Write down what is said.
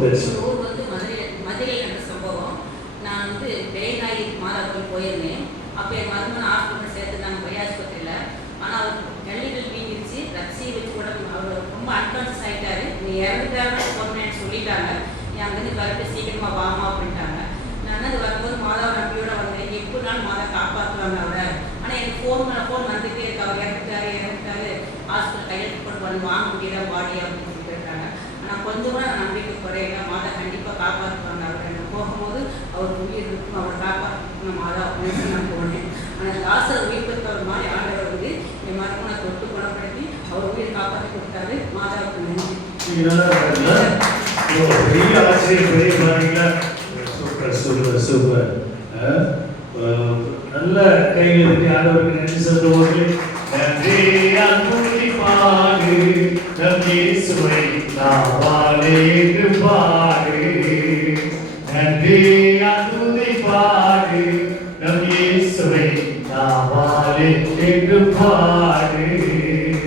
ஊர் வந்து மதுரையில் நடந்த சம்பவம். நான் வந்து வேலாயி மாதாவுக்கு போயிருந்தேன். அப்போ என் மருமகன் ஹாஸ்பிட்டல் சேர்த்துட்டாங்க பெரிய ஆஸ்பத்திரியில். ஆனால் அவர் கல்லீரல் வீங்கிருச்சு, ரக்ஸியை வச்சு கூட அவர் ரொம்ப அன்கான்சியஸ் ஆகிட்டாரு. நீ இறந்துட்டாருன்னு சொன்னேன்னு சொல்லிட்டாங்க. நீ அங்கேருந்து வரப்போ சீக்கிரமாக வாமா அப்படின்ட்டாங்க. நான் அது வரும்போது மாதாவை நம்பியோட வந்தேன். எப்படினாலும் மாதா காப்பாற்றுவாங்க அவரை. ஆனால் எனக்கு ஃபோன் வந்துகிட்டே இருக்கு, அவர் இறந்துட்டாரு ஹாஸ்பிட்டல் கையெழுத்து போட்டு வந்து வாங்க முடியல பாடி அப்படின்னு சொல்லிட்டு இருக்காங்க. ஆனால் கொஞ்சம் கூட நான் நம்பிக்கை குறையில. மாதா கண்டிப்பாக காப்பாற்றுவாங்க அவர். எனக்கு போகும்போது அவர் உயிர் இருக்கும், அவர் காப்பாற்றணும் மாதா அப்படின்னு நான் போனேன். ஆனால் லாஸ்டர் உயிர் பெற்றவர் மாதிரி ஆண்டவர் வந்து என் மருமகனை தொட்டு குணப்படுத்தி அவர் உயிர் காப்பாற்றி கொடுத்தாரு. மாதாவுக்கு நன்றி. சூப்பர். நல்ல கைகளுக்கு ஆண்டவருக்கு நன்றி சொல்லுவோம். நன்றி அன்புள்ளி பாடு நம் இயேசுவை நாவாலே என்று பாடு. நன்றி அன்புள்ளி பாடு நம் இயேசுவை நாவாலே என்று பாடு.